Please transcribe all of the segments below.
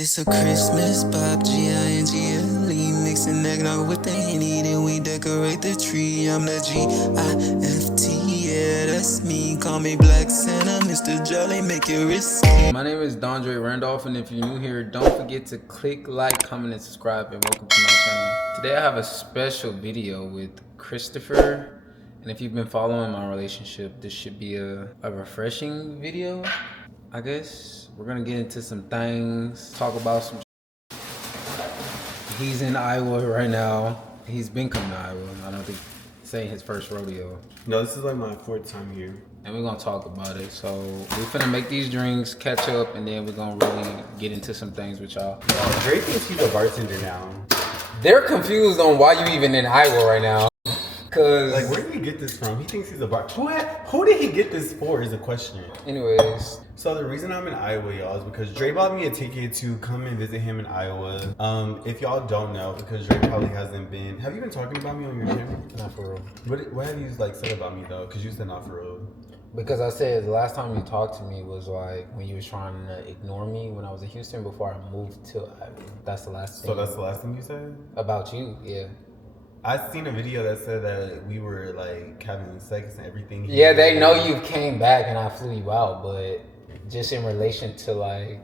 It's a Christmas pop, G-I-N-G-L-E, mixing eggnog with the Henny, then we decorate the tree. I'm the G-I-F-T, yeah, that's me. Call me Black Santa, Mr. Jolly, make it risky. My name is Dondre Randolph, and if you're new here, don't forget to click like, comment, and subscribe, and welcome to my channel. Today I have a special video with Christopher, and if you've been following my relationship, this should be a refreshing video, I guess. We're gonna get into some things, talk about some. He's in Iowa right now. He's been coming to Iowa. I don't think this ain't his first rodeo. No, this is like my fourth time here. And we're gonna talk about it. So we're finna make these drinks, catch up, and then we're gonna really get into some things with y'all. Drake thinks he's a bartender now. They're confused on why you even in Iowa right now. Cause Like, where did he get this from? He thinks he's a bar. Who did he get this for? Is a question. anyways, So the reason I'm in Iowa, y'all, is because Dre bought me a ticket to come and visit him in Iowa. If y'all don't know, because Dre probably hasn't been. Have you been talking about me on your channel? not for real. What have you like said about me though? Because you said not for real. Because I said the last time you talked to me was like when you was trying to ignore me when I was in Houston before I moved to Iowa. That's the last thing. So that's the last thing you said? About you, yeah. I seen a video that said that we were like having sex and everything. Yeah, they know you came back and I flew you out, but just in relation to like.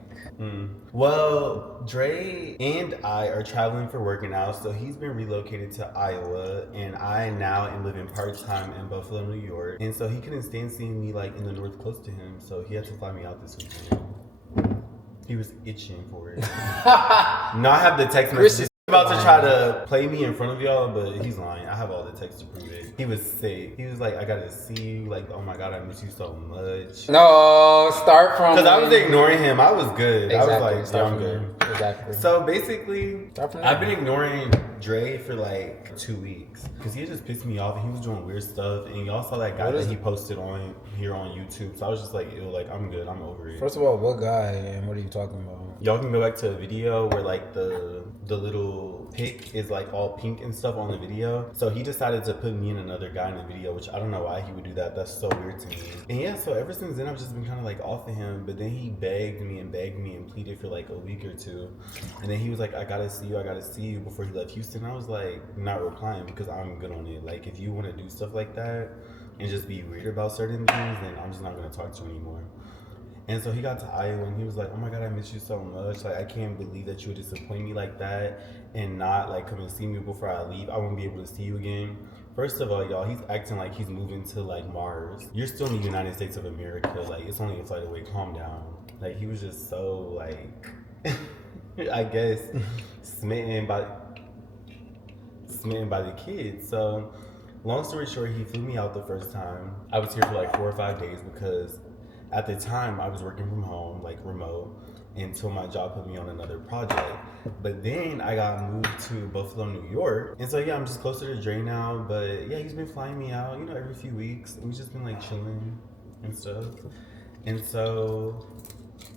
Well, Dre and I are traveling for work now, so he's been relocated to Iowa, and I now am living part-time in Buffalo, New York, and so he couldn't stand seeing me like in the north close to him, so he had to fly me out this weekend. He was itching for it. Now I have the text messages. He's about to try to play me in front of y'all, but he's lying. I have all the texts to prove it. He was sick. He was like, I gotta see you. Like, oh my God, I miss you so much. No, start from. Because I was ignoring him. I was good. Exactly. I was like, Start yeah, I'm from good. there. Exactly. So basically, Start from I've there. been ignoring Dre for like 2 weeks. Because he just pissed me off and he was doing weird stuff. And y'all saw that guy that he posted on here on YouTube. So I was just like, ew, like, I'm good. I'm over it. First of all, what guy and what are you talking about? Y'all can go back to a video where like the little pic is like all pink and stuff on the video. So he decided to put me and another guy in the video, which I don't know why he would do that. That's so weird to me. And yeah, so ever since then I've just been kind of like off of him. But then he begged me and pleaded for like a week or two. And then he was like, I gotta see you before he left Houston. I was like not replying because I'm good on it. Like if you want to do stuff like that and just be weird about certain things, then I'm just not gonna talk to you anymore. And so he got to Iowa and he was like, oh my God, I miss you so much. Like, I can't believe that you would disappoint me like that and not like come and see me before I leave. I won't be able to see you again. First of all, y'all, he's acting like he's moving to like Mars. You're still in the United States of America. Like, it's only a flight away. Calm down. Like, he was just so like, I guess, smitten by the kids. So, long story short, he flew me out the first time. I was here for like 4 or 5 days because at the time, I was working from home, like remote, until my job put me on another project. But then I got moved to Buffalo, New York. And so, yeah, I'm just closer to Dre now. But yeah, he's been flying me out, you know, every few weeks. And we've just been like chilling and stuff. And so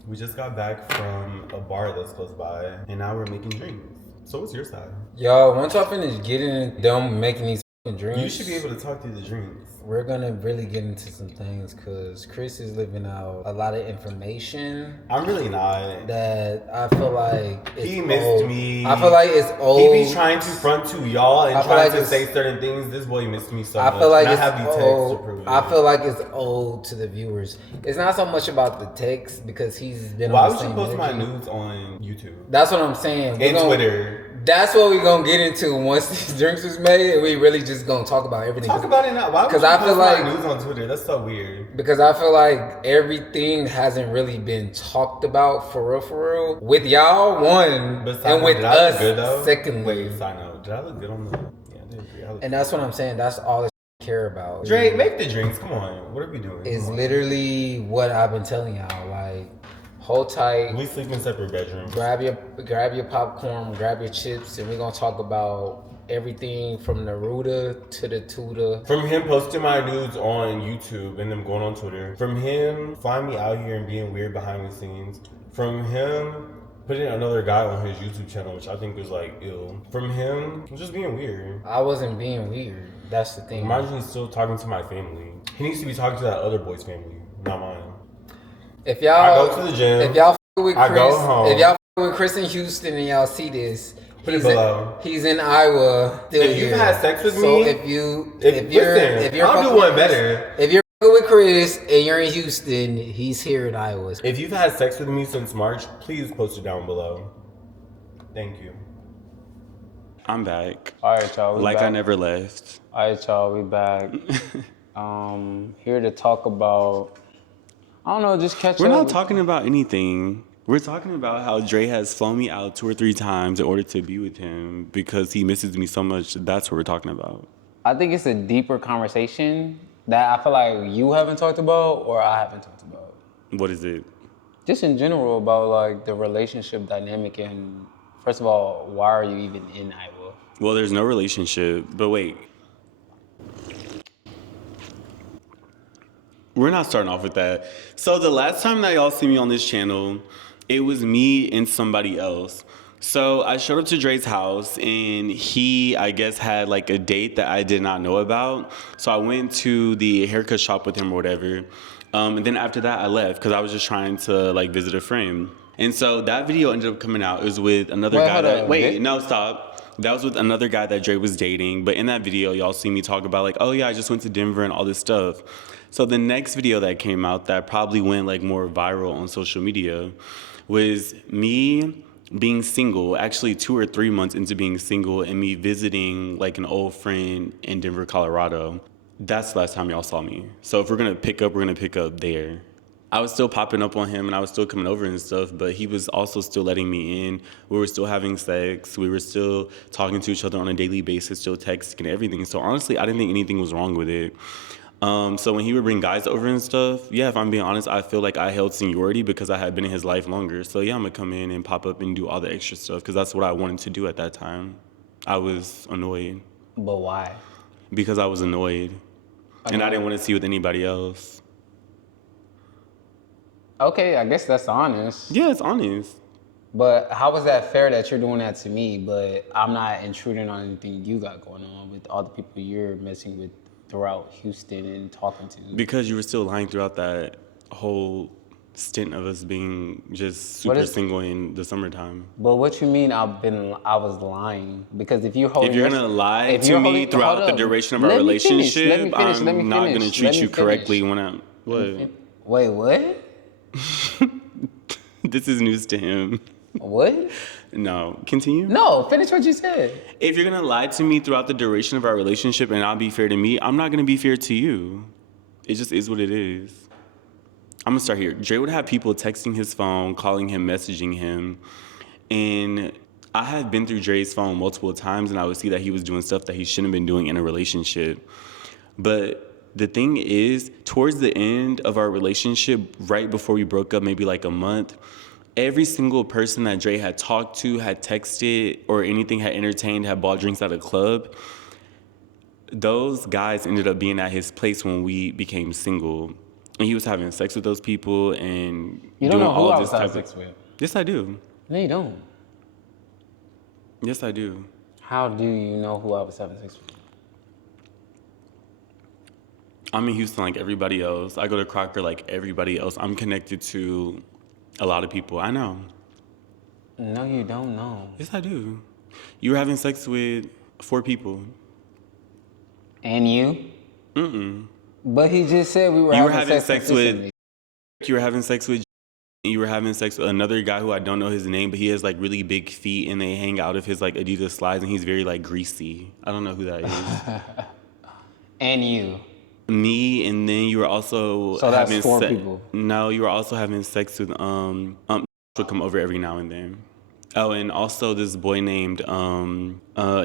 we just got back from a bar that's close by. And now we're making drinks. So what's your side? Yo, once I finish getting them making these drinks, You should be able to talk through the drinks. we're gonna really get into some things because Chris is living out a lot of information I'm really not. that I feel like it's He missed old. me. I feel like it's old. He be trying to front to y'all and I feel trying like to it's- say certain things. This boy missed me so I much. feel like and it's I have the text old. to prove it. I feel like it's old to the viewers. It's not so much about the text because he's been Why on the would you same post my energy. nudes on YouTube That's what I'm saying. and Twitter? That's what we're gonna get into once these drinks is made, and we really just gonna talk about everything. Talk about it now. Why would you 'Cause I post feel my like- nudes on Twitter? That's so weird. Because I feel like everything hasn't really been talked about for real, with y'all, one, But and with did I look us, good though? secondly. Wait, side note. Did I look good on the? Yeah, I did. I look And that's what I'm saying. That's all I care about. Drake, make the drinks. Come on. What are we doing? Is Come on. literally what I've been telling y'all. Like, hold tight. We sleep in separate bedrooms. Grab your popcorn, grab your chips, and we're gonna talk about everything from the rooter to the tutor. From him posting my nudes on YouTube and them going on Twitter. From him finding me out here and being weird behind the scenes. From him putting another guy on his YouTube channel, which I think was like ill. From him just being weird. I wasn't being weird. That's the thing. Imagine he's still talking to my family. He needs to be talking to that other boy's family, not mine. If y'all I go to the gym. if y'all f- with I Chris, go home. if y'all f- With Chris in Houston and y'all see this, Put it below. He's in Iowa. If you've had sex with so me, if you're I'll do one better. If you're with Chris and you're in Houston, he's here in Iowa. If you've had sex with me since March, please post it down below. Thank you. I'm back. All right, y'all. Like back. I never left. All right, y'all. We back. Here to talk about. I don't know. Just catch up. We're not talking about anything. We're talking about how Dre has flown me out 2 or 3 times in order to be with him because he misses me so much. That's what we're talking about. I think it's a deeper conversation that I feel like you haven't talked about or I haven't talked about. What is it? Just in general about like the relationship dynamic and first of all, why are you even in Iowa? Well, there's no relationship, but wait. We're not starting off with that. So the last time that y'all see me on this channel, it was me and somebody else. So I showed up to Dre's house and he, I guess, had like a date that I did not know about. So I went to the haircut shop with him or whatever. And then after that I left because I was just trying to like visit a friend. And so that video ended up coming out. It was with another guy that, no, stop. That was with another guy that Dre was dating. But in that video, y'all see me talk about like, oh yeah, I just went to Denver and all this stuff. So the next video that came out that probably went like more viral on social media was me being single, actually 2 or 3 months into being single and me visiting like an old friend in Denver, Colorado. That's the last time y'all saw me. So if we're gonna pick up, we're gonna pick up there. I was still popping up on him and I was still coming over and stuff, but he was also still letting me in. We were still having sex. We were still talking to each other on a daily basis, still texting and everything. So honestly, I didn't think anything was wrong with it. So when he would bring guys over and stuff, yeah, if I'm being honest, I feel like I held seniority because I had been in his life longer. So yeah, I'm gonna come in and pop up and do all the extra stuff because that's what I wanted to do at that time. I was annoyed. But why? Because I was annoyed. And I didn't want to see with anybody else. Okay, I guess that's honest. Yeah, it's honest. But how is that fair that you're doing that to me, but I'm not intruding on anything you got going on with all the people you're messing with throughout Houston and talking to? Because you were still lying throughout that whole stint of us being just super single in the summertime. But what you mean I was lying? Because if you're gonna lie to me throughout the duration of our relationship, I'm not gonna treat you correctly when I'm what? Wait, what? This is news to him. What? No, continue. No, finish what you said. If you're gonna lie to me throughout the duration of our relationship and not be fair to me, I'm not gonna be fair to you. It just is what it is. I'm gonna start here. Dre would have people texting his phone, calling him, messaging him, and I have been through Dre's phone multiple times and I would see that he was doing stuff that he shouldn't have been doing in a relationship. But the thing is, towards the end of our relationship, right before we broke up, maybe like a month, every single person that Dre had talked to, had texted, or anything, had entertained, had bought drinks at a club, those guys ended up being at his place when we became single. And he was having sex with those people and you don't doing know who all I this was type having of sex with. Yes, I do. No, you don't. Yes, I do. How do you know who I was having sex with? I'm in Houston like everybody else. I go to Crocker like everybody else. I'm connected to a lot of people. I know. No, you don't know. Yes, I do. You were having sex with 4 people. And you? Mm-mm. But he just said we were having sex with... You were having sex with... You were having sex with another guy who I don't know his name, but he has like really big feet and they hang out of his like Adidas slides and he's very like greasy. I don't know who that is. And you? Me, and then you were also so that's 4 people. No, you were also having sex with would come over every now and then. Oh, and also this boy named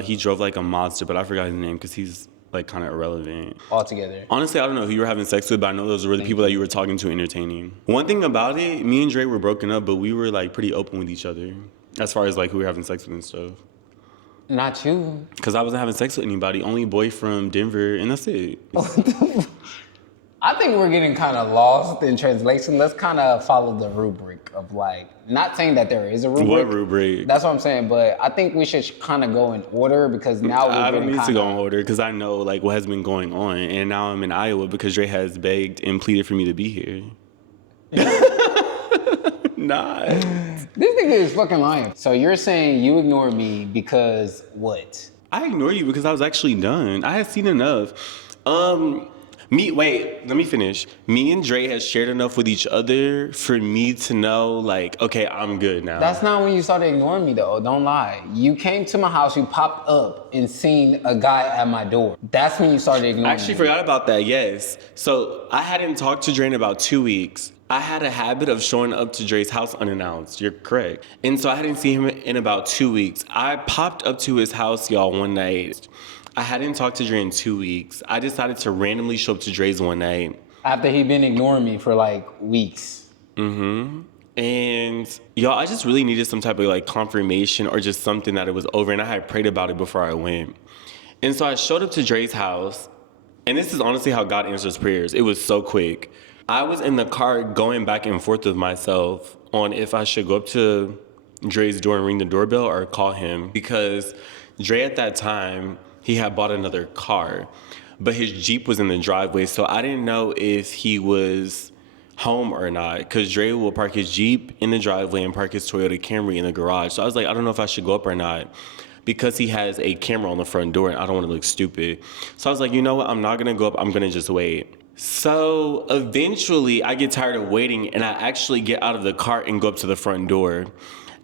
he drove like a Mazda, but I forgot his name because he's like kind of irrelevant. Altogether. Honestly, I don't know who you were having sex with, but I know those were the people that you were talking to, entertaining. One thing about it, me and Dre were broken up, but we were like pretty open with each other as far as like who we were having sex with and stuff. Not you. Because I wasn't having sex with anybody. Only boy from Denver, and that's it. I think we're getting kind of lost in translation. Let's kind of follow the rubric of like, not saying that there is a rubric. What rubric? That's what I'm saying, but I think we should kind of go in order because now I don't need to go in order because I know like what has been going on, and now I'm in Iowa because Dre has begged and pleaded for me to be here. not. This nigga is fucking lying. So you're saying you ignored me because what? I ignored you because I was actually done. I had seen enough. Let me finish. Me and Dre has shared enough with each other for me to know, like, okay, I'm good now. That's not when you started ignoring me though, don't lie. You came to my house, you popped up and seen a guy at my door. That's when you started ignoring me. I actually forgot about that, yes. So I hadn't talked to Dre in about 2 weeks. I had a habit of showing up to Dre's house unannounced. You're correct. And so I hadn't seen him in about 2 weeks. I popped up to his house, y'all, one night. I hadn't talked to Dre in 2 weeks. I decided to randomly show up to Dre's one night. After he'd been ignoring me for like weeks. And y'all, I just really needed some type of like confirmation or just something that it was over. And I had prayed about it before I went. And so I showed up to Dre's house. And this is honestly how God answers prayers. It was so quick. I was in the car going back and forth with myself on if I should go up to Dre's door and ring the doorbell or call him. Because Dre at that time, he had bought another car. But his Jeep was in the driveway. So I didn't know if he was home or not, because Dre will park his Jeep in the driveway and park his Toyota Camry in the garage. So I was like, I don't know if I should go up or not, because he has a camera on the front door and I don't want to look stupid. So I was like, you know what, I'm not gonna go up, I'm gonna just wait. So eventually I get tired of waiting and I actually get out of the car and go up to the front door.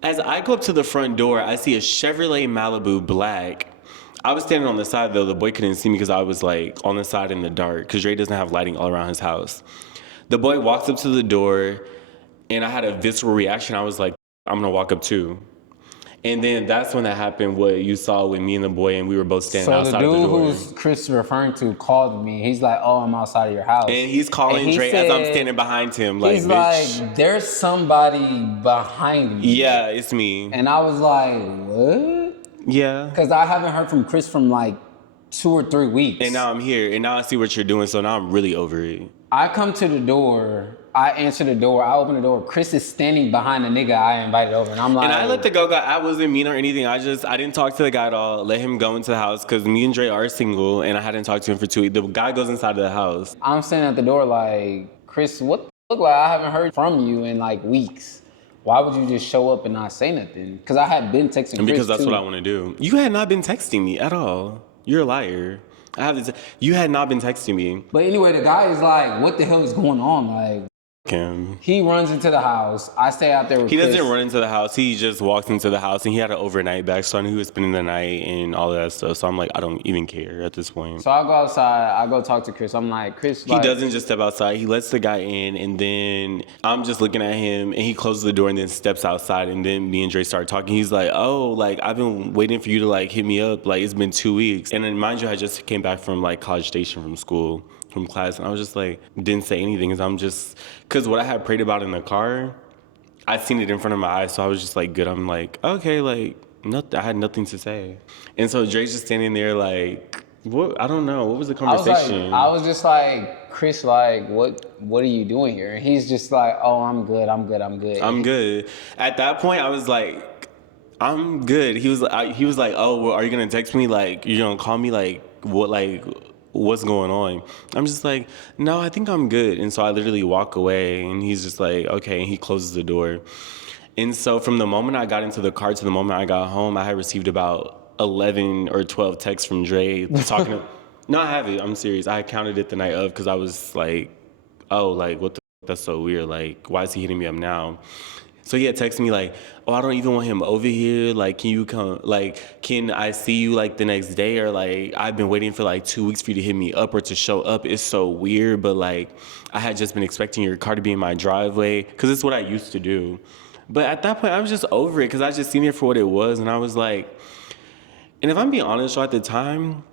As I go up to the front door, I see a Chevrolet Malibu black. I was standing on the side though, the boy couldn't see me because I was like on the side in the dark, because Dre doesn't have lighting all around his house. The boy walks up to the door, and I had a visceral reaction. I was like, I'm gonna walk up too. And then that's when that happened, what you saw with me and the boy, and we were both standing outside of the door. So the dude who's Chris referring to called me. He's like, oh, I'm outside of your house. And he's calling he Dre as I'm standing behind him. Like, he's bitch. like, there's somebody behind me. Yeah, it's me. And I was like, what? Yeah. Because I haven't heard from Chris from like 2 or 3 weeks. And now I'm here, and now I see what you're doing, so now I'm really over it. I come to the door, I answer the door, I open the door. Chris is standing behind the nigga I invited over, and I'm like... And I let the guy, I wasn't mean or anything. I didn't talk to the guy at all. Let him go into the house, because me and Dre are single, and I hadn't talked to him for 2 weeks. The guy goes inside of the house. I'm standing at the door like, Chris, what the fuck? Like, I haven't heard from you in like weeks. Why would you just show up and not say nothing? Because I had been texting Chris, and because that's what I want to do. You had not been texting me at all. You're a liar. You had not been texting me. But anyway, the guy is like, what the hell is going on? Like, Him. he runs into the house. I stay out there with Chris. He doesn't run into the house. He just walks into the house, and he had an overnight bag, so I knew he was spending the night and all of that stuff. So I'm like, I don't even care at this point. So I go outside. I go talk to Chris. I'm like, Chris, he doesn't just step outside. He lets the guy in, and then I'm just looking at him, and he closes the door and then steps outside, and then me and Dre start talking. He's like, oh, like, I've been waiting for you to, like, hit me up. Like, it's been 2 weeks. And then, mind you, I just came back from, like, College Station from school, from class, and I was just like, didn't say anything, because what I had prayed about in the car, I seen it in front of my eyes, so I was just like, good. I'm like, okay, like, nothing. I had nothing to say. And so Dre's just standing there like, what? I don't know. What was the conversation? I was just like, Chris, like, what are you doing here? And he's just like, oh, I'm good. I'm good. At that point, I was like, I'm good. He was like, oh, well, are you gonna text me? Like, you're gonna call me? Like, what? Like, what's going on? I'm just like, no, I think I'm good. And so I literally walk away, and he's just like, okay, and he closes the door. And so from the moment I got into the car to the moment I got home, I had received about 11 or 12 texts from Dre talking to... No, I haven't. I'm serious. I counted it the night of, because I was like, oh, like, what the f-? That's so weird. Like, why is he hitting me up now? So he had texted me like, oh, I don't even want him over here. Like, can you come? Like, can I see you like the next day? Or like, I've been waiting for like 2 weeks for you to hit me up or to show up. It's so weird. But like, I had just been expecting your car to be in my driveway, because it's what I used to do. But at that point, I was just over it, because I just seen it for what it was. And I was like, and if I'm being honest, at the time,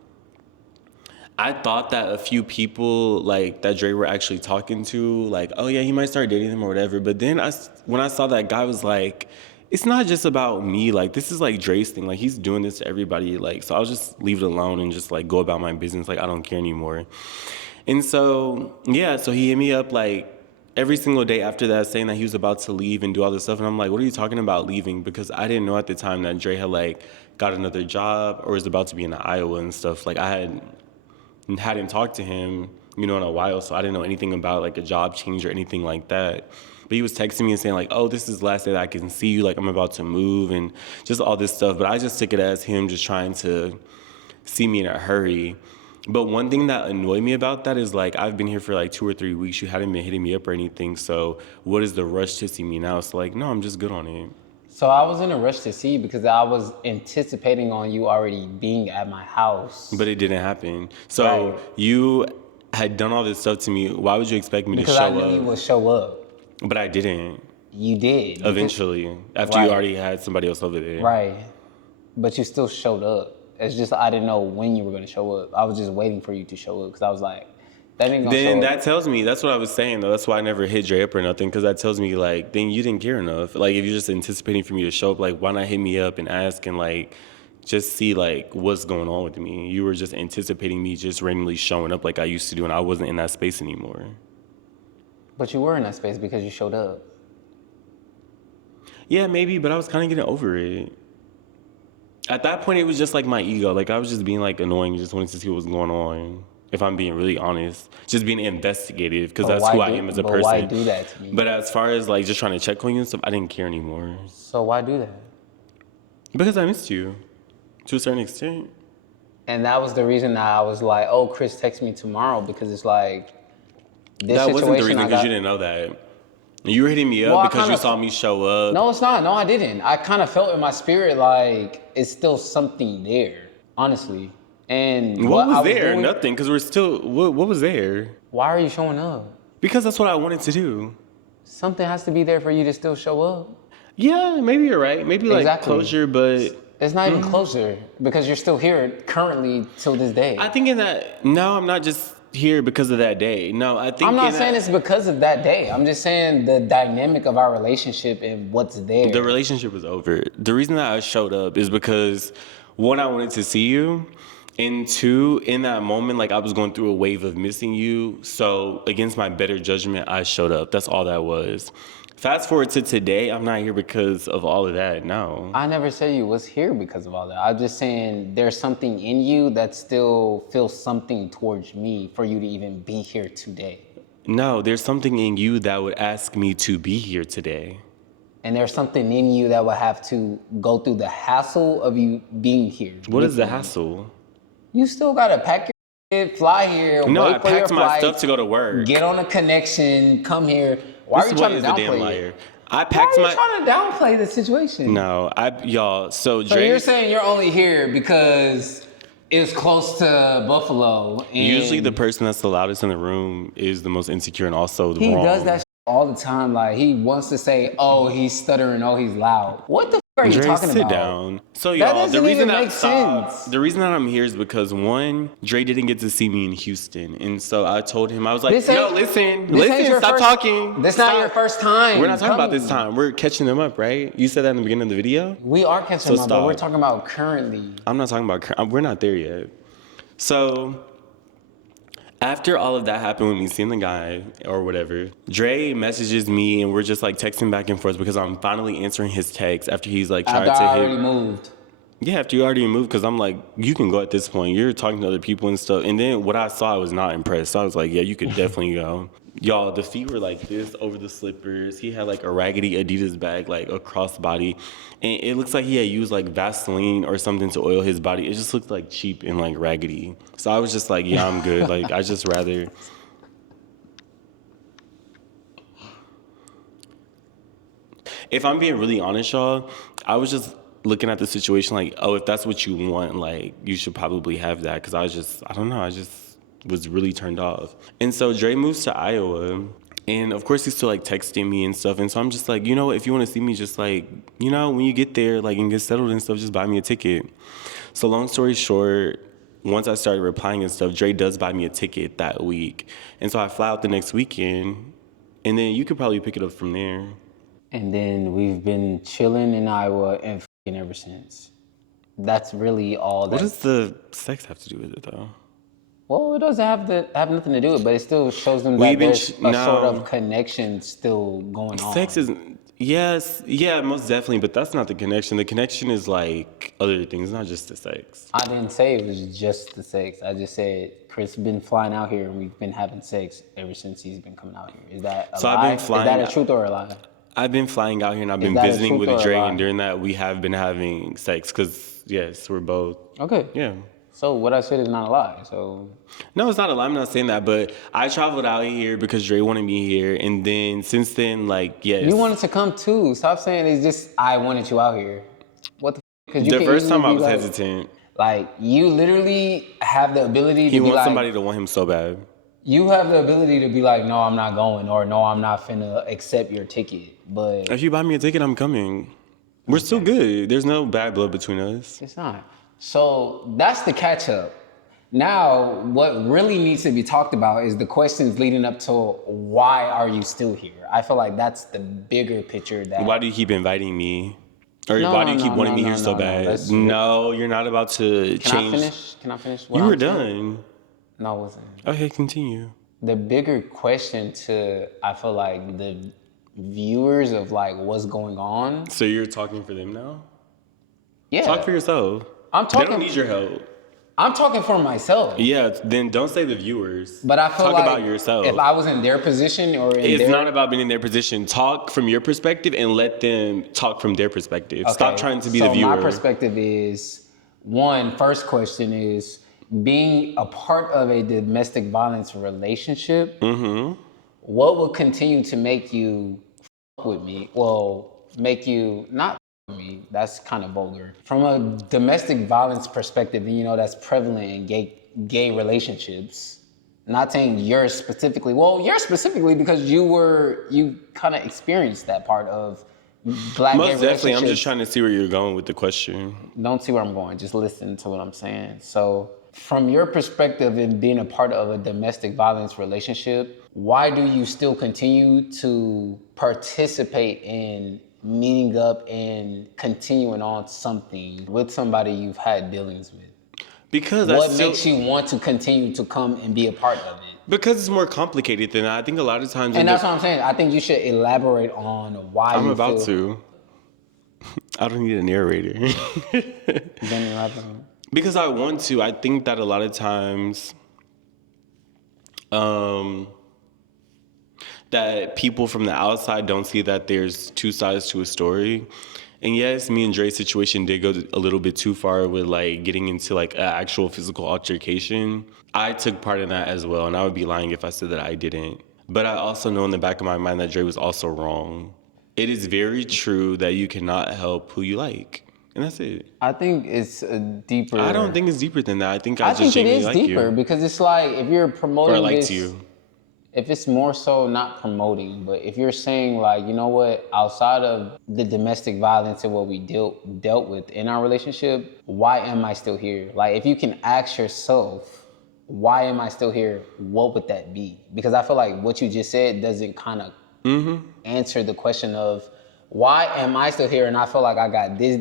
I thought that a few people like that Dre were actually talking to, like, oh yeah, he might start dating him or whatever. But then when I saw that guy, was like, it's not just about me. Like, this is like Dre's thing. Like, he's doing this to everybody. Like, so I'll just leave it alone and just like go about my business. Like, I don't care anymore. And so, yeah, so he hit me up like every single day after that, saying that he was about to leave and do all this stuff. And I'm like, what are you talking about leaving? Because I didn't know at the time that Dre had like got another job or was about to be in Iowa and stuff. Like, I hadn't talked to him, in a while, so I didn't know anything about like a job change or anything like that. But he was texting me and saying like, oh, this is the last day that I can see you. Like, I'm about to move and just all this stuff. But I just took it as him just trying to see me in a hurry. But one thing that annoyed me about that is like, I've been here for like 2 or 3 weeks. You hadn't been hitting me up or anything. So what is the rush to see me now? So like, no, I'm just good on it. So I was in a rush to see you because I was anticipating on you already being at my house. But it didn't happen. So Right. you had done all this stuff to me. Why would you expect me Because to show I knew up? you would show up. But I didn't. You did. Eventually, after you Right. already had somebody else over there. Right. But you still showed up. It's just I didn't know when you were going to show up. I was just waiting for you to show up because I was like, that ain't going to show Then up. that tells me, that's what I was saying though. That's why I never hit Dre up or nothing, because that tells me like, then you didn't care enough. Like if you're just anticipating for me to show up, like why not hit me up and ask and like just see like what's going on with me. You were just anticipating me just randomly showing up like I used to do, and I wasn't in that space anymore. But you were in that space because you showed up. Yeah, maybe, but I was kind of getting over it. At that point, it was just like my ego. Like I was just being like annoying, just wanting to see what was going on. If I'm being really honest, just being investigative because that's who I am as a person. But why do that to me? But as far as like just trying to check on you and stuff, I didn't care anymore. So why do that? Because I missed you to a certain extent. And that was the reason that I was like, oh, Chris, text me tomorrow because it's like, this That wasn't the situation reason because you didn't know that. You were hitting me up Well, I because you kinda- saw me show up. No, it's not. No, I didn't. I kind of felt in my spirit like it's still something there, honestly. And What was I there? doing- Nothing, because we're still, what was there? Why are you showing up? Because that's what I wanted to do. Something has to be there for you to still show up. Yeah, maybe you're right. Maybe like Exactly. closure, but It's not even closer because you're still here currently till this day. I think in that, no, I'm not just here because of that day. No, I think I'm not in saying that, it's because of that day. I'm just saying the dynamic of our relationship and what's there. the relationship was over. The reason that I showed up is because, one, I wanted to see you. And two, in that moment, like I was going through a wave of missing you. So against my better judgment, I showed up. That's all that was. Fast forward to today, I'm not here because of all of that, no. I never said you was here because of all that. I'm just saying there's something in you that still feels something towards me for you to even be here today. No, there's something in you that would ask me to be here today. And there's something in you that will have to go through the hassle of you being here. What with is the me. hassle? You still gotta pack your shit, fly here, No, wait I for your packed my flight, stuff to go to work. get on a connection, come here. Why This are you boy trying to is a damn downplay liar. it? I Why packed are you my. trying to downplay the situation? No, y'all. So So Dre. you're saying you're only here because it's close to Buffalo. And Usually, the person that's the loudest in the room is the most insecure and also he wrong. does that all the time. Like he wants to say, "Oh, he's stuttering. Oh, he's loud." What the are you Dre, talking sit about? down. So That y'all, the doesn't reason even that make sense. the reason that I'm here is because one, Dre didn't get to see me in Houston, and so I told him I was like, This ain't- no, listen, this ain't your stop first- talking. This not Stop. your first time. We're not talking about this coming. time. We're catching them up, right? You said that in the beginning of the video. We are catching So up, but we're stop. talking about currently. I'm not talking about. We're not there yet. So. After all of that happened with me seeing the guy or whatever, Dre messages me and we're just like texting back and forth because I'm finally answering his text after he's like tried After to I hit. already moved. Yeah, after you already moved, because I'm like, you can go at this point. You're talking to other people and stuff. And then what I saw, I was not impressed. So I was like, yeah, you could definitely go. Y'all, the feet were like this over the slippers. He had like a raggedy Adidas bag, like across body. And it looks like he had used like Vaseline or something to oil his body. It just looked like cheap and like raggedy. So I was just like, yeah, I'm good. Like, I just rather. If I'm being really honest, y'all, I was just looking at the situation like, oh, if that's what you want, like, you should probably have that. Because I don't know, I just was really turned off. And so Dre moves to Iowa. And of course, he's still like texting me and stuff. And so I'm just like, you know, if you want to see me, just like, you know, when you get there, like, and get settled and stuff, just buy me a ticket. So long story short, once I started replying and stuff, Dre does buy me a ticket that week. And so I fly out the next weekend. And then you could probably pick it up from there. And then we've been chilling in Iowa and f***ing ever since. That's really all that. What does the sex have to do with it, though? Well, it doesn't have nothing to do with it, but it still shows them We've that been there's a no. sort of connection still going on. Sex isn't. Yes, yeah, most definitely, but that's not the connection. The connection is like other things, not just the sex. I didn't say it was just the sex. I just said Chris been flying out here and we've been having sex ever since he's been coming out here. Is that a So lie? Is that a truth or a lie? I've been flying out here and I've Is been that a visiting truth with or a Dre, lie? and during that we have been having sex because yes, we're both. Okay. Yeah. So what I said is not a lie. So No, it's not a lie. I'm not saying that, but I traveled out here because Dre wanted me here, and then since then, like, yes. you wanted to come too. Stop saying it's just I wanted you out here. What the? Because you The can first easily time I be was like, hesitant. like you literally have the ability He to be wants like, somebody to want him so bad. you have the ability to be like, no, I'm not going, or no, I'm not finna accept your ticket. But If you buy me a ticket, I'm coming. We're still good. There's no bad blood between us. it's not. So that's the catch up. Now, what really needs to be talked about is the questions leading up to why are you still here? I feel like that's the bigger picture that. Why do you keep inviting me? Or No, why no, do you keep no, wanting no, me no, here so no, no. bad? No, you're not about to Can change. I finish? Can I finish what You I'm were saying? done. No, I wasn't. Okay, continue. The bigger question to, I feel like, the viewers of like what's going on. So you're talking for them now? Yeah. Talk for yourself. I'm They talking. don't need your help. I'm talking for myself. Yeah, then don't say the viewers. But I feel Talk like about yourself. if I was in their position or in It's their, not about being in their position. Talk from your perspective and let them talk from their perspective. Stop Okay, trying to be the viewer. So my perspective is, first question is, being a part of a domestic violence relationship, what would continue to make you fuck with me? Well, make you not fuck with me. That's kind of vulgar. From a domestic violence perspective, and you know that's prevalent in gay relationships. Not saying yours specifically. Well, yours specifically because you kind of experienced that part of black gay Most definitely, relationships. I'm just trying to see where you're going with the question. Don't see where I'm going. Just listen to what I'm saying. So, from your perspective in being a part of a domestic violence relationship, why do you still continue to participate in meeting up and continuing on something with somebody you've had dealings with? Because What makes you want to continue to come and be a part of it? Because it's more complicated than that. I think a lot of times. And that's what I'm saying. I think you should elaborate on why I'm you about feel. to. I don't need a narrator. Then elaborate. Because I want to. I think that a lot of times, that people from the outside don't see that there's two sides to a story. And yes, me and Dre's situation did go a little bit too far with like getting into like an actual physical altercation. I took part in that as well, and I would be lying if I said that I didn't. But I also know in the back of my mind that Dre was also wrong. It is very true that you cannot help who you like. And that's it. I think it's a deeper. I don't think it's deeper than that. I think I I just think it genuinely is like deeper you. because it's like if you're Or I promoting liked this, you. if it's more so not promoting, but if you're saying like, you know what, outside of the domestic violence and what we dealt with in our relationship, why am I still here? Like if you can ask yourself, why am I still here? What would that be? Because I feel like what you just said doesn't kind of answer the question of why am I still here? And I feel like I got this,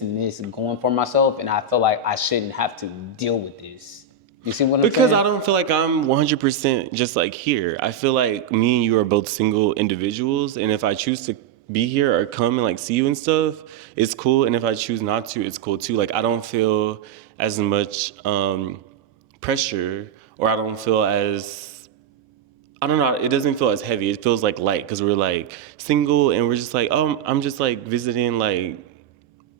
and this going for myself, and I feel like I shouldn't have to deal with this. You see what I'm saying? Because I don't feel like I'm 100% just like here. I feel like me and you are both single individuals, and if I choose to be here or come and like see you and stuff, it's cool. And if I choose not to, it's cool too. Like I don't feel as much pressure, or I don't feel as, I don't know, it doesn't feel as heavy. It feels like light because we're like single and we're just like, oh, I'm just like visiting like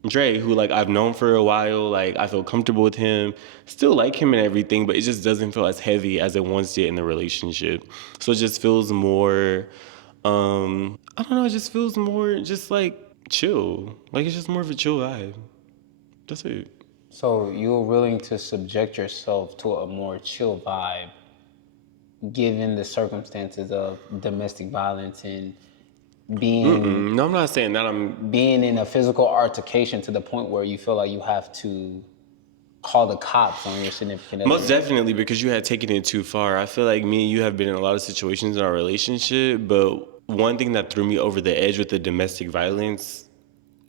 Dre, who like I've known for a while. Like I feel comfortable with him, still like him and everything, but it just doesn't feel as heavy as it once did in the relationship. So it just feels more, I don't know, it just feels more just like chill. Like it's just more of a chill vibe. That's it. So you're willing to subject yourself to a more chill vibe given the circumstances of domestic violence and being No, I'm not saying that I'm. being in a physical altercation to the point where you feel like you have to call the cops on your significant other. Most definitely, because you had taken it too far. I feel like me and you have been in a lot of situations in our relationship, but one thing that threw me over the edge with the domestic violence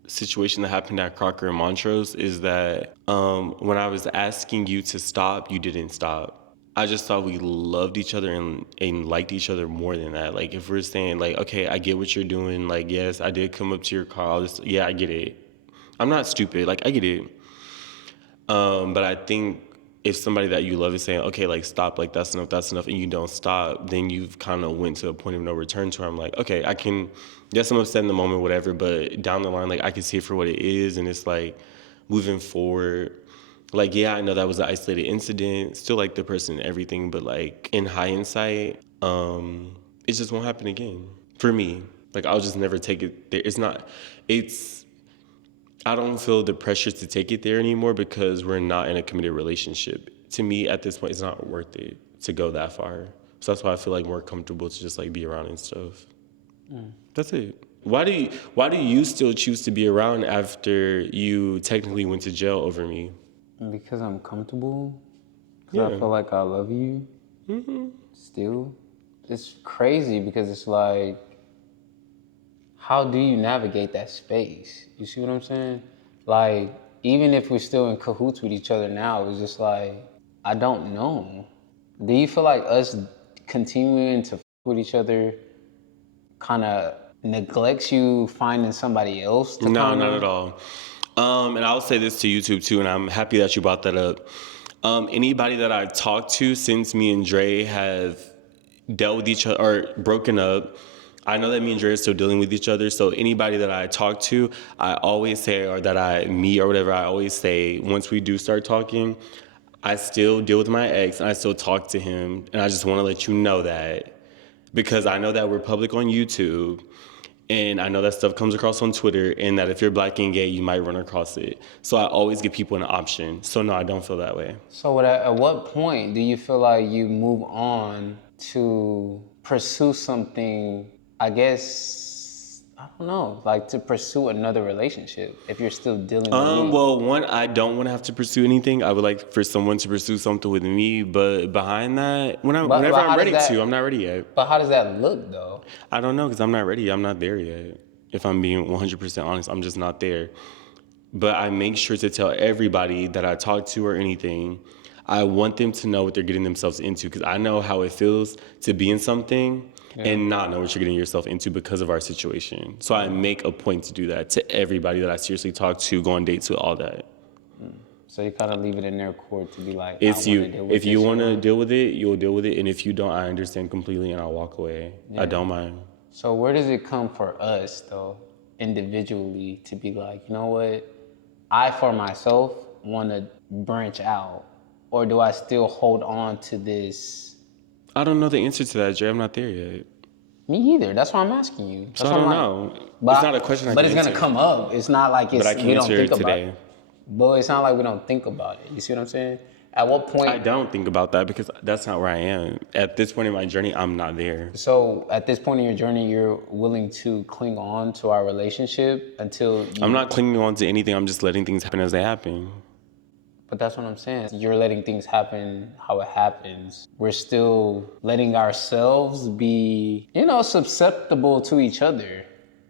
situation that happened at Crocker and Montrose is that when I was asking you to stop, you didn't stop. I just thought we loved each other and liked each other more than that. Like, if we're saying, like, okay, I get what you're doing. Like, yes, I did come up to your car. Yeah, I get it. I'm not stupid. Like, I get it. But I think if somebody that you love is saying, okay, like, stop, like, that's enough, and you don't stop, then you've kind of went to a point of no return to where I'm like, okay, yes, I'm upset in the moment, whatever, but down the line, like, I can see it for what it is, and it's like, moving forward, like, yeah, I know that was an isolated incident, still like the person and everything, but like, in hindsight, it just won't happen again. For me, like, I'll just never take it there. I don't feel the pressure to take it there anymore because we're not in a committed relationship. To me, at this point, it's not worth it to go that far. So that's why I feel like more comfortable to just like be around and stuff. That's it. Why do you still choose to be around after you technically went to jail over me? Because I'm comfortable. Because Yeah. I feel like I love you. Still. It's crazy because it's like, how do you navigate that space? You see what I'm saying? Like, even if we're still in cahoots with each other now, it's just like, I don't know. Do you feel like us continuing to with each other kind of neglects you finding somebody else to No, kind not of? at all. And I'll say this to YouTube too, and I'm happy that you brought that up. Anybody that I've talked to since me and Dre have dealt with each other or broken up, I know that me and Dre are still dealing with each other. So anybody that I talk to, I always say, or that I meet or whatever, I always say, once we do start talking, I still deal with my ex and I still talk to him. And I just want to let you know that because I know that we're public on YouTube. And I know that stuff comes across on Twitter, and that if you're black and gay, you might run across it. So I always give people an option. So no, I don't feel that way. So at what point do you feel like you move on to pursue something, I guess, I don't know, like to pursue another relationship if you're still dealing with me? Well, one, I don't want to have to pursue anything. I would like for someone to pursue something with me, but behind that, whenever I'm how does ready that, to, I'm not ready yet. but how does that look though? I don't know because I'm not ready. I'm not there yet. If I'm being 100% honest, I'm just not there. But I make sure to tell everybody that I talk to or anything, I want them to know what they're getting themselves into because I know how it feels to be in something and not know what you're getting yourself into because of our situation. So I make a point to do that to everybody that I seriously talk to, go on dates with, all that. So you kind of leave it in their court to be like, It's I want to you. deal with If you this want or to not. deal with it, you'll deal with it. And if you don't, I understand completely and I'll walk away. I don't mind. So where does it come for us though, individually, to be like, you know what, I for myself want to branch out, or do I still hold on to this? I don't know the answer to that, Jay. I'm not there yet. Me either. That's why I'm asking you. That's So I why I'm don't like, know. but It's not a question I but can it's gonna answer. come up. It's not like But I it's can we don't answer think it about today. it. But it's not like we don't think about it. You see what I'm saying? At what point? I don't think about that because that's not where I am. At this point in my journey, I'm not there. So at this point in your journey, you're willing to cling on to our relationship until you. I'm not clinging on to anything. I'm just letting things happen as they happen. But that's what I'm saying. You're letting things happen how it happens. We're still letting ourselves be, susceptible to each other.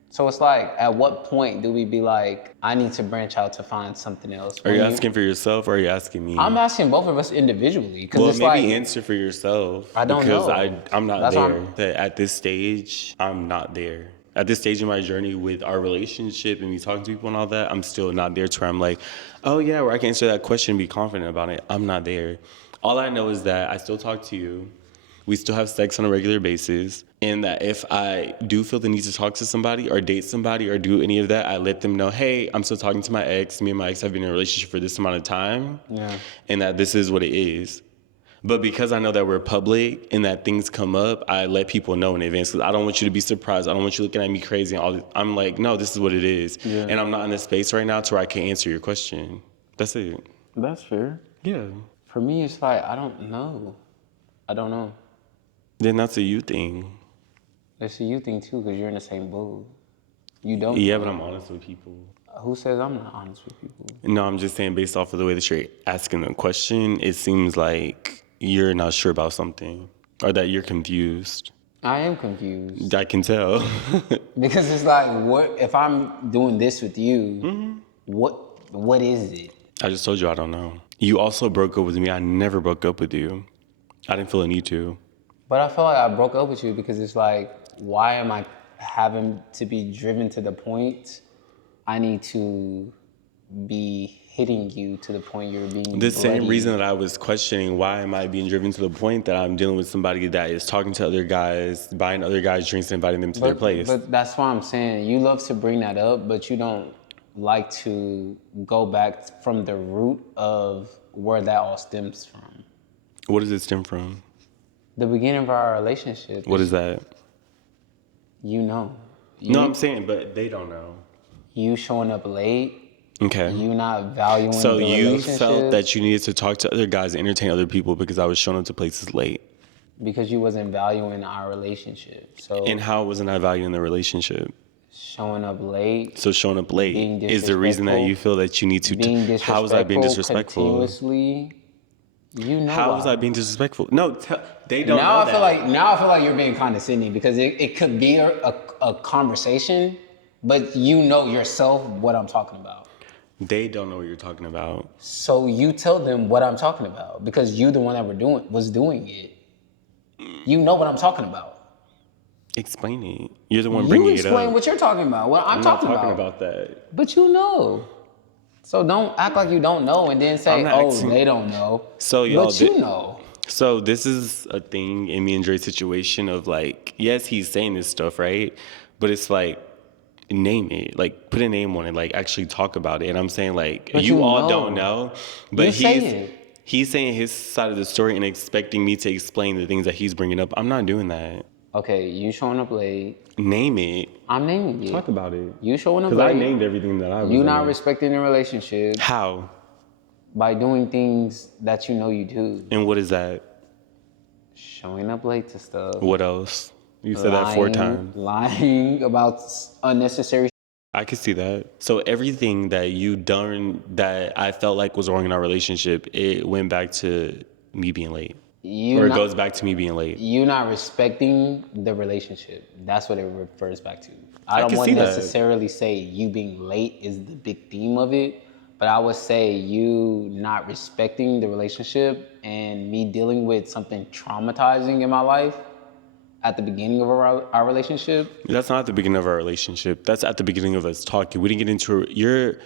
So it's like, at what point do we be like, I need to branch out to find something else? Are you asking for yourself or are you asking me? I'm asking both of us individually. Because Well, it's maybe like, answer for yourself. I don't because know. I'm not That's why there. That at this stage, I'm not there. At this stage in my journey with our relationship and me talking to people and all that, I'm still not there to where I'm like, oh yeah, where I can answer that question and be confident about it. I'm not there. All I know is that I still talk to you. We still have sex on a regular basis. And that if I do feel the need to talk to somebody or date somebody or do any of that, I let them know, hey, I'm still talking to my ex. Me and my ex have been in a relationship for this amount of time. Yeah. And that this is what it is. But because I know that we're public and that things come up, I let people know in advance because I don't want you to be surprised. I don't want you looking at me crazy and all this. I'm like, no, this is what it is. Yeah. And I'm not in the space right now to where I can answer your question. That's it. That's fair. Yeah. For me, it's like, I don't know. Then that's a you thing. It's a you thing too, because you're in the same boat. You don't Yeah, know. but I'm honest with people. Who says I'm not honest with people? No, I'm just saying based off of the way that you're asking the question, it seems like you're not sure about something or that you're confused. I am confused. I can tell. Because it's like, what if I'm doing this with you, what is it? I just told you I don't know. You also broke up with me. I never broke up with you. I didn't feel a need to. But I feel like I broke up with you because it's like, why am I having to be driven to the point I need to be hitting you to the point you're being The bloody? same reason that I was questioning why am I being driven to the point that I'm dealing with somebody that is talking to other guys, buying other guys drinks and inviting them to their place. But that's why I'm saying you love to bring that up, but you don't like to go back from the root of where that all stems from. What does it stem from? The beginning of our relationship. What is that? You know. No, I'm saying, but they don't know. You showing up late. Okay. You not valuing So the you relationship. felt that you needed to talk to other guys and entertain other people because I was showing up to places late. Because you wasn't valuing our relationship. So And how wasn't I valuing the relationship? showing up late. So showing up late Being is the reason that you feel that you need to. Being disrespectful. How was I being disrespectful? Continuously. You know How why. was I being disrespectful? No, they don't Now know I feel like you're being condescending because it could be a conversation, but you know yourself what I'm talking about. They don't know what you're talking about. So you tell them what I'm talking about because you the one that was doing it. You know what I'm talking about. Explain it. You're the one bringing it up. You explain what you're talking about. What I'm not talking talking about that. But you know. So don't act like you don't know and then say, they don't know. So y'all, but you know. So this is a thing in me and Dre's situation of like, yes, he's saying this stuff, right? But it's like, name it, like put a name on it, like actually talk about it. And I'm saying like, But you you all know. don't know, but You're he's saying his side of the story and expecting me to explain the things that he's bringing up. I'm not doing that. Okay, you showing up late. Name it. I'm naming it. Talk about it. You showing up late. Because I named everything that I was You not in. respecting the relationship. How? By doing things that you know you do. And what is that? Showing up late to stuff. What else? You said that 4 times. Lying about unnecessary. I could see that. So everything that you done that I felt like was wrong in our relationship, it went back to me being late. Or it goes back to me being late. You not respecting the relationship. That's what it refers back to. I don't can want see to that. necessarily say you being late is the big theme of it, but I would say you not respecting the relationship and me dealing with something traumatizing in my life at the beginning of our relationship. That's not at the beginning of our relationship. That's at the beginning of us talking. We didn't get into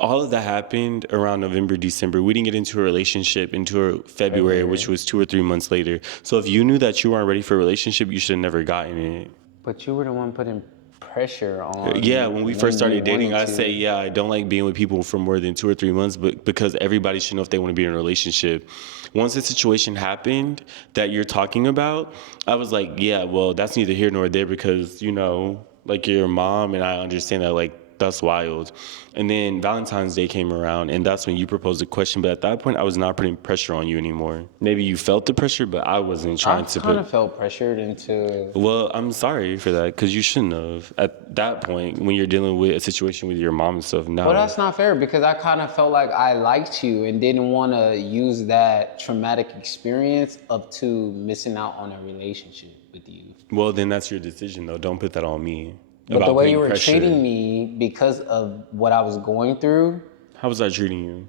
all of that happened around November, December. We didn't get into a relationship until February, which was 2 or 3 months later. So if you knew that you weren't ready for a relationship, you should have never gotten it. But you were the one putting pressure on. Yeah, when we first started dating, I to. say, yeah, I don't like being with people for more than 2 or 3 months, but because everybody should know if they want to be in a relationship. Once the situation happened that you're talking about, I was like, yeah, well, that's neither here nor there because, you know, like you're your mom and I understand that, like, that's wild. And then Valentine's Day came around and that's when you proposed a question. But at that point, I was not putting pressure on you anymore. Maybe you felt the pressure, but I wasn't trying to I kind of felt pressured into... Well, I'm sorry for that because you shouldn't have. At that point, when you're dealing with a situation with your mom and stuff, no. Well, that's not fair because I kind of felt like I liked you and didn't want to use that traumatic experience up to missing out on a relationship with you. Well, then that's your decision, though. Don't put that on me. But the way you were treating me because of what I was going through. How was I treating you?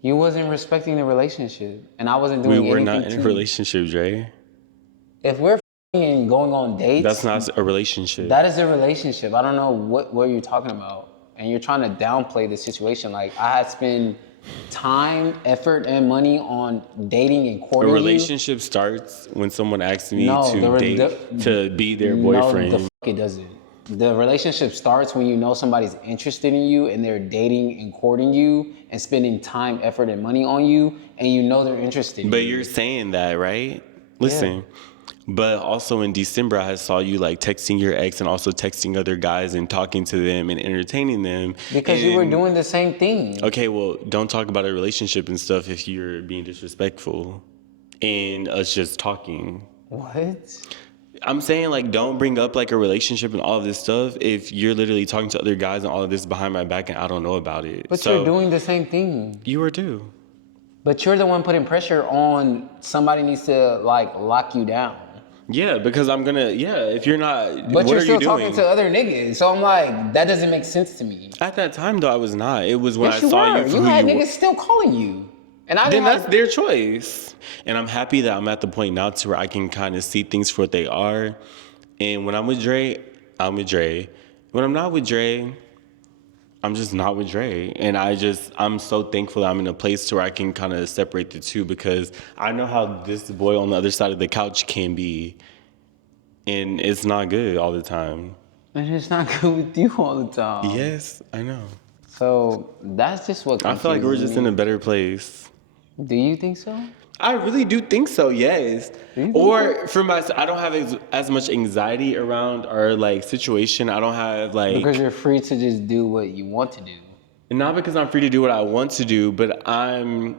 You wasn't respecting the relationship, and I wasn't doing anything. We were not in a relationship, Dre. If we're and going on dates, that's not a relationship. That is a relationship. I don't know what you're talking about, and you're trying to downplay the situation. Like I had spent time, effort, and money on dating and courting. A relationship starts when someone asks me to be their boyfriend. No, it doesn't. The relationship starts when you know somebody's interested in you and they're dating and courting you and spending time, effort, and money on you, and you know they're interested in you. But you're saying that, right? Listen. Yeah. But also in December, I saw you like texting your ex and also texting other guys and talking to them and entertaining them. Because you were doing the same thing. Okay, well, don't talk about a relationship and stuff if you're being disrespectful and us just talking. What? I'm saying, like, don't bring up, like, a relationship and all of this stuff if you're literally talking to other guys and all of this behind my back and I don't know about it. But you're doing the same thing. You were too. But you're the one putting pressure on somebody needs to, like, lock you down. Yeah, because if you're not, but what you're are still you doing? talking to other niggas. So I'm like, that doesn't make sense to me. At that time, though, I was not. It was when yes, I saw you you. You had niggas still calling you. And I then didn't that's have. their choice. And I'm happy that I'm at the point now to where I can kind of see things for what they are. And when I'm with Dre, I'm with Dre. When I'm not with Dre, I'm just not with Dre. And I'm so thankful that I'm in a place to where I can kind of separate the two, because I know how this boy on the other side of the couch can be. And it's not good all the time. And it's not good with you all the time. Yes, I know. So that's just what I feel like we're confuses just in me. a better place. Do you think so? I really do think so, yes. Do you think Or for myself, I don't have as much anxiety around our like situation. I don't have like, Because you're free to just do what you want to do. not because I'm free to do what I want to do, but I've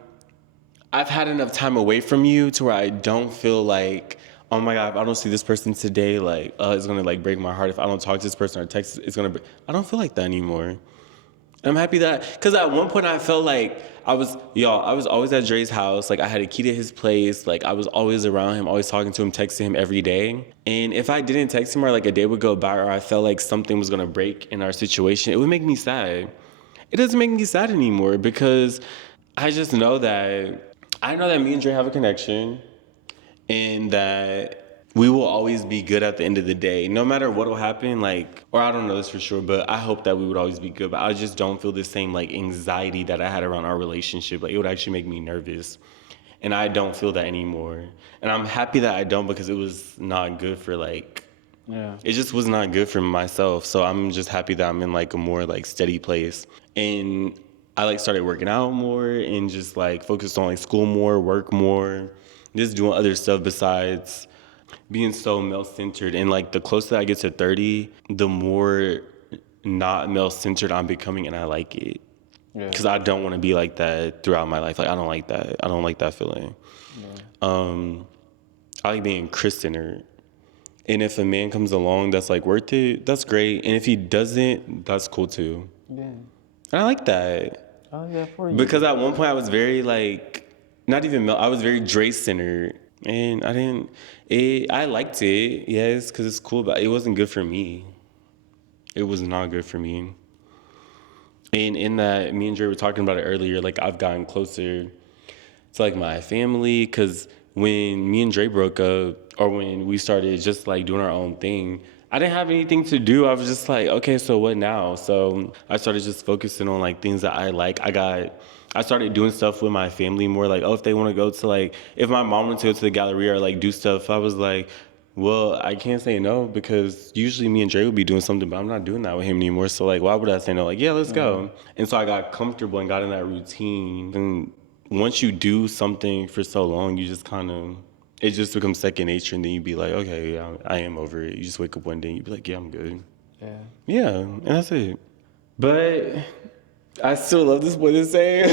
had enough time away from you to where I don't feel like, oh my God, if I don't see this person today, like, it's gonna like break my heart. If I don't talk to this person or text, it's gonna. I don't feel like that anymore. I'm happy that, because at one point I felt like I was always at Dre's house. Like I had a key to his place. Like I was always around him, always talking to him, texting him every day. And if I didn't text him, or like a day would go by, or I felt like something was gonna break in our situation, it would make me sad. It doesn't make me sad anymore, because I just know that me and Dre have a connection, and that we will always be good at the end of the day, no matter what will happen. Like, or I don't know this for sure, but I hope that we would always be good. But I just don't feel the same like anxiety that I had around our relationship. Like it would actually make me nervous, and I don't feel that anymore. And I'm happy that I don't, because it was not good for like. Yeah. It just was not good for myself. So I'm just happy that I'm in like a more like steady place. And I like started working out more, and just like focused on like school more, work more, just doing other stuff besides being so male-centered. And like the closer I get to 30, the more not male-centered I'm becoming, and I like it. Because I don't want to be like that throughout my life. Like I don't like that. I don't like that feeling. I like being Chris-centered. And if a man comes along that's like worth it, that's great. And if he doesn't, that's cool too. Yeah. And I like that. I like that for you. Because at one point I was very like, not even male, I was very Dre-centered. And I liked it, yes, because it's cool, but it wasn't good for me. It was not good for me. And in that, me and Dre were talking about it earlier, like I've gotten closer to like my family, because when me and Dre broke up, or when we started just like doing our own thing, I didn't have anything to do. I was just like, okay, so what now? So I started just focusing on like things that I like. I started doing stuff with my family more, like, oh, if they want to go to like, if my mom wanted to go to the Galleria or like do stuff, I was like, well, I can't say no, because usually me and Dre would be doing something, but I'm not doing that with him anymore. So like, why would I say no? Like, yeah, let's go. And so I got comfortable and got in that routine. And once you do something for so long, you just kind of, it just becomes second nature. And then you be like, okay, yeah, I am over it. You just wake up one day and you be like, yeah, I'm good. Yeah. Yeah, and that's it. But I still love this boy the same.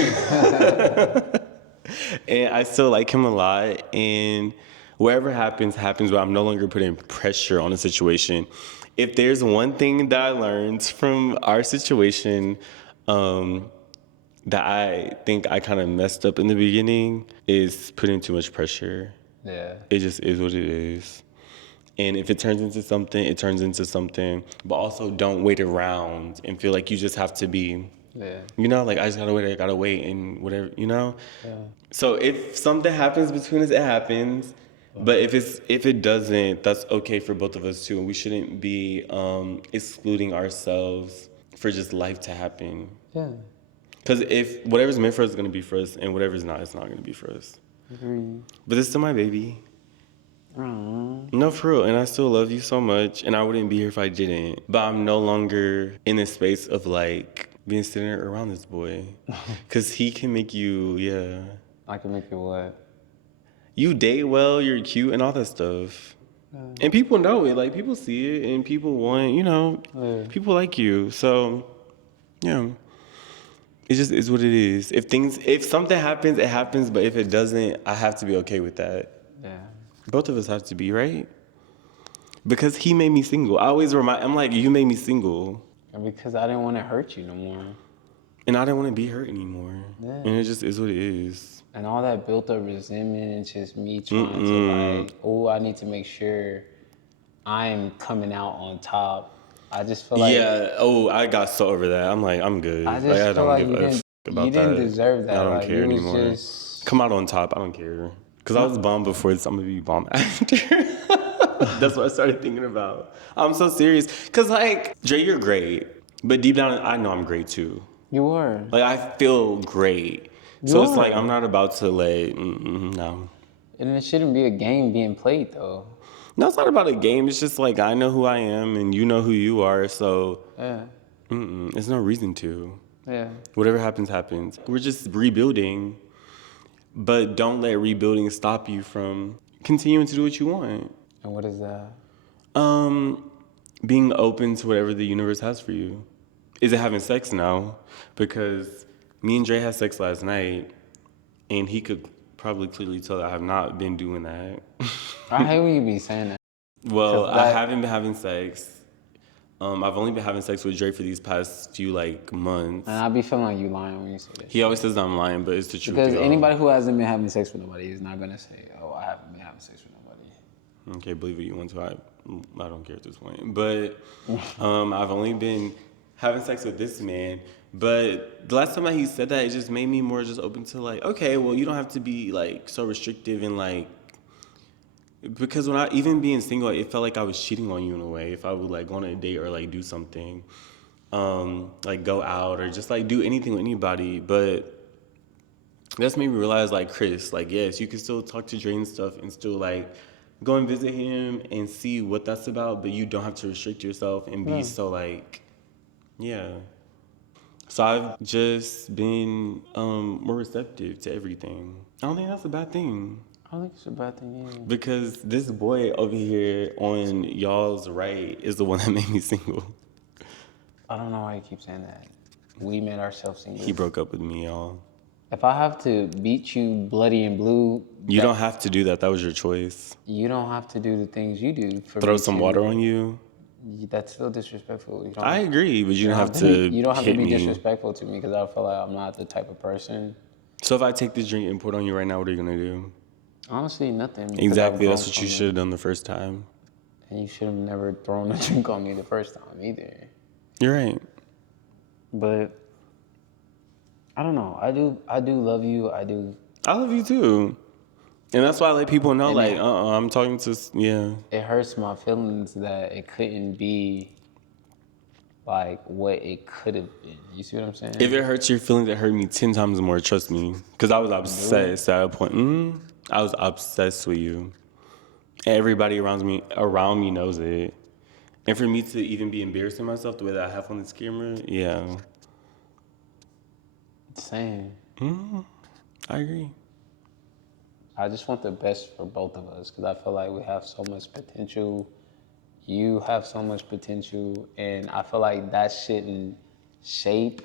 And I still like him a lot. And whatever happens, happens, but I'm no longer putting pressure on the situation. If there's one thing that I learned from our situation, that I think I kind of messed up in the beginning, is putting too much pressure. Yeah. It just is what it is. And if it turns into something, it turns into something. But also don't wait around and feel like you just have to be, Yeah. you know, like I just gotta wait and whatever, you know? Yeah. So if something happens between us, it happens. But if it doesn't, that's okay for both of us too. And we shouldn't be excluding ourselves for just life to happen. Yeah. Because if whatever's meant for us is gonna be for us, and whatever's not, it's not gonna be for us. Agree. But it's still my baby. Aww. No, for real. And I still love you so much. And I wouldn't be here if I didn't. But I'm no longer in this space of like being centered around this boy. Because he can make you, yeah. I can make you what? You date well, you're cute, and all that stuff. And people know it. Like, people see it, and people want, you know, people like you. So, yeah. It just is what it is. If something happens, it happens. But if it doesn't, I have to be okay with that. Yeah. Both of us have to be, right? Because he made me single. I'm like, you made me single. And because I didn't want to hurt you no more. And I didn't want to be hurt anymore. Yeah. And it just is what it is. And all that built up resentment and just me trying to like, oh, I need to make sure I'm coming out on top. I just feel like Yeah, I got so over that. I'm like, I'm good. I just Like, I feel don't like give you a didn't about You didn't that. deserve that. I don't Like, care you was anymore. just. Come out on top. I don't care. Because I was bomb before this. I'm going to be bomb after. That's what I started thinking about. I'm so serious. Because, like, Dre, you're great. But deep down, I know I'm great, too. You were. Like, I feel great. You So it's like, are. I'm not about to let, no. And it shouldn't be a game being played, though. No, it's not about a game. It's just like, I know who I am and you know who you are. So, Yeah. there's no reason to. Yeah. Whatever happens, happens. We're just rebuilding. But don't let rebuilding stop you from continuing to do what you want. And what is that? Being open to whatever the universe has for you. Is it having sex now? Because me and Dre had sex last night, and he could probably clearly tell that I have not been doing that. I hate when you be saying that. Well, 'Cause I that- haven't been having sex. I've only been having sex with Dre for these past few months. And I be feeling like you lying when you say that. He always says I'm lying, but it's the truth. Because y'all. anybody who hasn't been having sex with nobody is not gonna say, "Oh, I haven't been having sex with nobody." Okay, believe what you want to. I don't care at this point. But I've only been having sex with this man. But the last time that he said that, it just made me more just open to like, okay, well, you don't have to be like so restrictive and like, because when I, even being single, it felt like I was cheating on you in a way. If I would like go on a date or like do something, like go out or just like do anything with anybody. But that's made me realize like, Chris, like, yes, you can still talk to Dre and stuff and still like go and visit him and see what that's about, but you don't have to restrict yourself and be so like, yeah. So I've just been more receptive to everything. I don't think that's a bad thing. I don't think it's a bad thing either. Because this boy over here on y'all's right is the one that made me single. I don't know why you keep saying that. We made ourselves single. He broke up with me, y'all. If I have to beat you bloody and blue, You don't have to do that. That was your choice. you don't have to do the things you do for Throw me some to- water on you. That's still disrespectful. You don't, I agree, but you don't have to You don't have to hit be me. disrespectful to me because I feel like I'm not the type of person. So if I take this drink and pour it on you right now, what are you gonna do? Honestly, nothing. because I've Exactly. That's grown what you from should have done the first time. it. And you should have never thrown a drink on me the first time either. You're right. But I don't know. I do love you. I do. I love you too. And that's why I let people know, And like, it- I'm talking to, yeah. It hurts my feelings that it couldn't be like what it could have been. You see what I'm saying? If it hurts your feelings, it hurt me 10 times more, trust me. Because I was obsessed at a point. I was obsessed with you. Everybody around me knows it. And for me to even be embarrassing myself the way that I have on this camera, yeah. Same. I agree. I just want the best for both of us because I feel like we have so much potential. You have so much potential, and I feel like that shouldn't shape.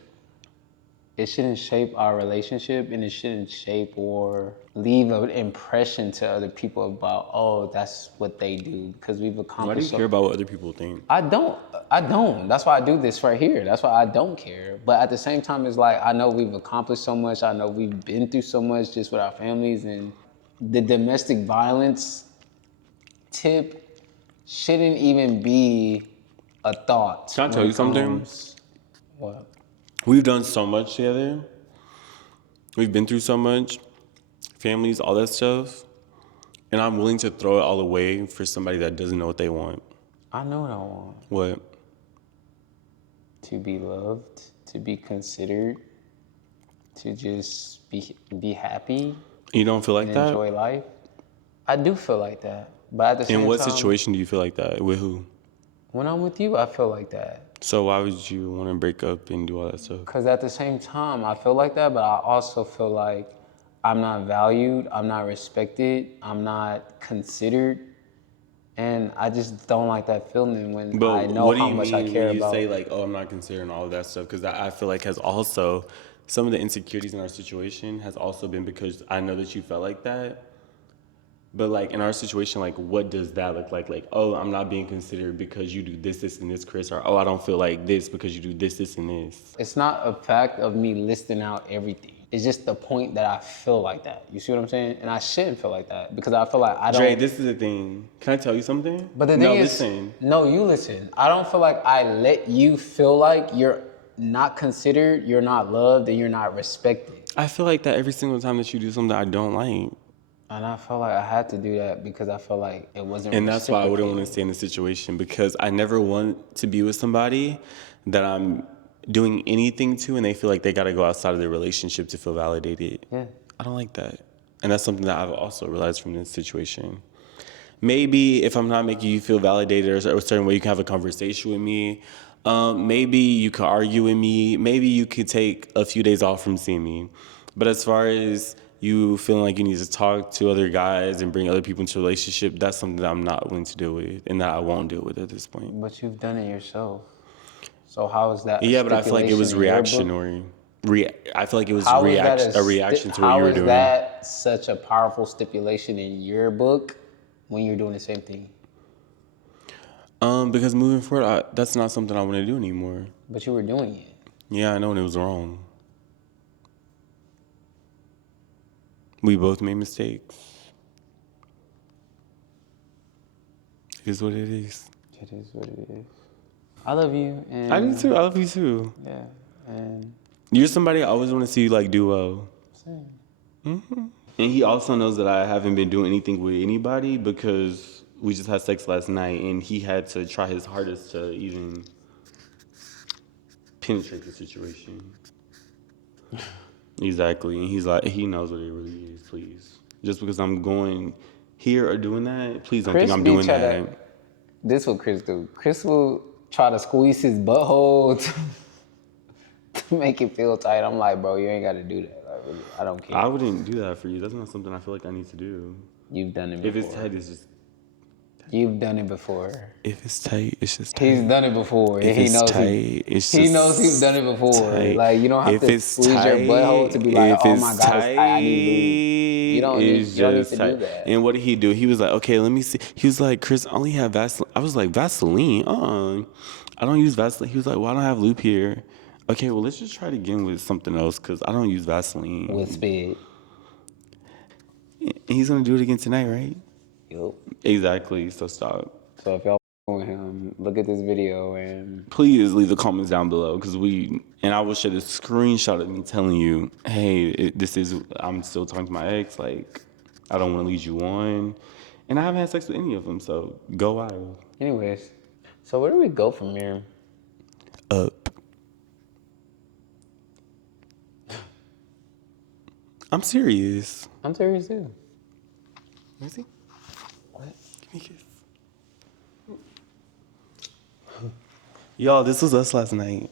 It shouldn't shape our relationship, and it shouldn't shape or leave an impression to other people about, oh, that's what they do because we've Why do you accomplished. care about what other people think? I don't. That's why I do this right here. That's why I don't care. But at the same time, it's like I know we've accomplished so much. I know we've been through so much just with our families, and the domestic violence tip shouldn't even be a thought. Can I tell when you it something? comes- What? We've done so much together. We've been through so much. Families, all that stuff. And I'm willing to throw it all away for somebody that doesn't know what they want. I know what I want. What? To be loved, to be considered, to just be happy You don't feel like and that? enjoy life. I do feel like that. But at the same In what time, situation do you feel like that? With who? when I'm with you, I feel like that. So why would you want to break up and do all that stuff? Because at the same time, I feel like that, but I also feel like I'm not valued, I'm not respected, I'm not considered. And I just don't like that feeling when But I know what do how you much mean I care when you about. say like, oh, I'm not considering all of that stuff? Because I feel like has also, some of the insecurities in our situation has also been because I know that you felt like that. But like in our situation, like what does that look like? Like, oh, I'm not being considered because you do this, and this, Chris. Or, oh, I don't feel like this because you do this, and this. It's not a fact of me listing out everything. It's just the point that I feel like that. You see what I'm saying? And I shouldn't feel like that because I feel like I don't. Dre, this is the thing. Can I tell you something? But the no, thing is, listen. no, you listen. I don't feel like I let you feel like you're not considered, you're not loved, and you're not respected. I feel like that every single time that you do something I don't like. And I felt like I had to do that because I felt like it wasn't. And that's why I wouldn't want to stay in the situation, because I never want to be with somebody that I'm doing anything to and they feel like they got to go outside of their relationship to feel validated. Yeah. I don't like that. And that's something that I've also realized from this situation. Maybe if I'm not making you feel validated or a certain way, you can have a conversation with me. Maybe you could argue with me. Maybe you could take a few days off from seeing me. But as far as you feeling like you need to talk to other guys and bring other people into a relationship, that's something that I'm not willing to deal with and that I won't deal with at this point. But you've done it yourself. So how is that? Yeah, but I feel like it was reactionary. I feel like it was a reaction to what you were doing. How is that such a powerful stipulation in your book when you're doing the same thing? Because moving forward, that's not something I want to do anymore. But you were doing it. Yeah, I know, and it was wrong. We both made mistakes. It is what it is. It is what it is. I love you. And I do too. I love you too. Yeah. And you're somebody I always want to see you like do well. Same. Mm-hmm. And he also knows that I haven't been doing anything with anybody because we just had sex last night and he had to try his hardest to even penetrate the situation. Exactly. And he's like, he knows what it really is, please. Just because I'm going here or doing that, please don't think I'm doing that. This is what Chris do. Chris will try to squeeze his butthole to make it feel tight. I'm like, bro, you ain't got to do that. Like, really, I don't care. I wouldn't do that for you. That's not something I feel like I need to do. You've done it before. If it's tight, it's just... You've done it before. If it's tight, it's just tight. He's done it before. If it's tight, it's just he knows he's done it before. Tight. Like, you don't have to squeeze your butthole to be like, oh my God, it's tight, I need lube. You don't need to do that. And what did he do? He was like, okay, let me see. He was like, Chris, I only have Vaseline. I was like, Vaseline? I don't use Vaseline. He was like, well, I don't have lube here. Okay, well, let's just try it again with something else because I don't use Vaseline. With Speed. And he's going to do it again tonight, right? Yup. Exactly, so stop. So if y'all with him, look at this video and... Please leave the comments down below because I will share this screenshot of me telling you, hey, I'm still talking to my ex, like, I don't want to lead you on. And I haven't had sex with any of them, so go wild. Anyways, so where do we go from here? Up. I'm serious. I'm serious too. Let me see. What? Give me a kiss. Y'all, this was us last night.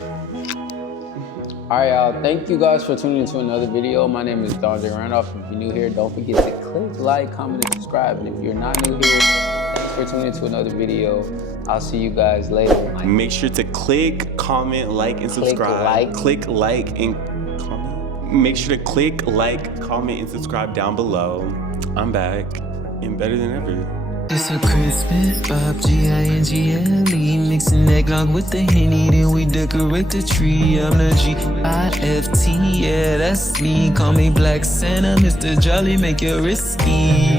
All right, y'all. Thank you guys for tuning into another video. My name is Dondre Randolph. If you're new here, don't forget to click like, comment, and subscribe. And if you're not new here, thanks for tuning into another video. I'll see you guys later. Make sure to click, comment, like, and subscribe. Click like and comment. Make sure to click like, comment, and subscribe down below. I'm back and better than ever. It's a Christmas vibe, G-I-N-G-L-E. Mixing eggnog with the Henny, then we decorate the tree. I'm the G-I-F-T, yeah, that's me. Call me Black Santa, Mr. Jolly, make it risky.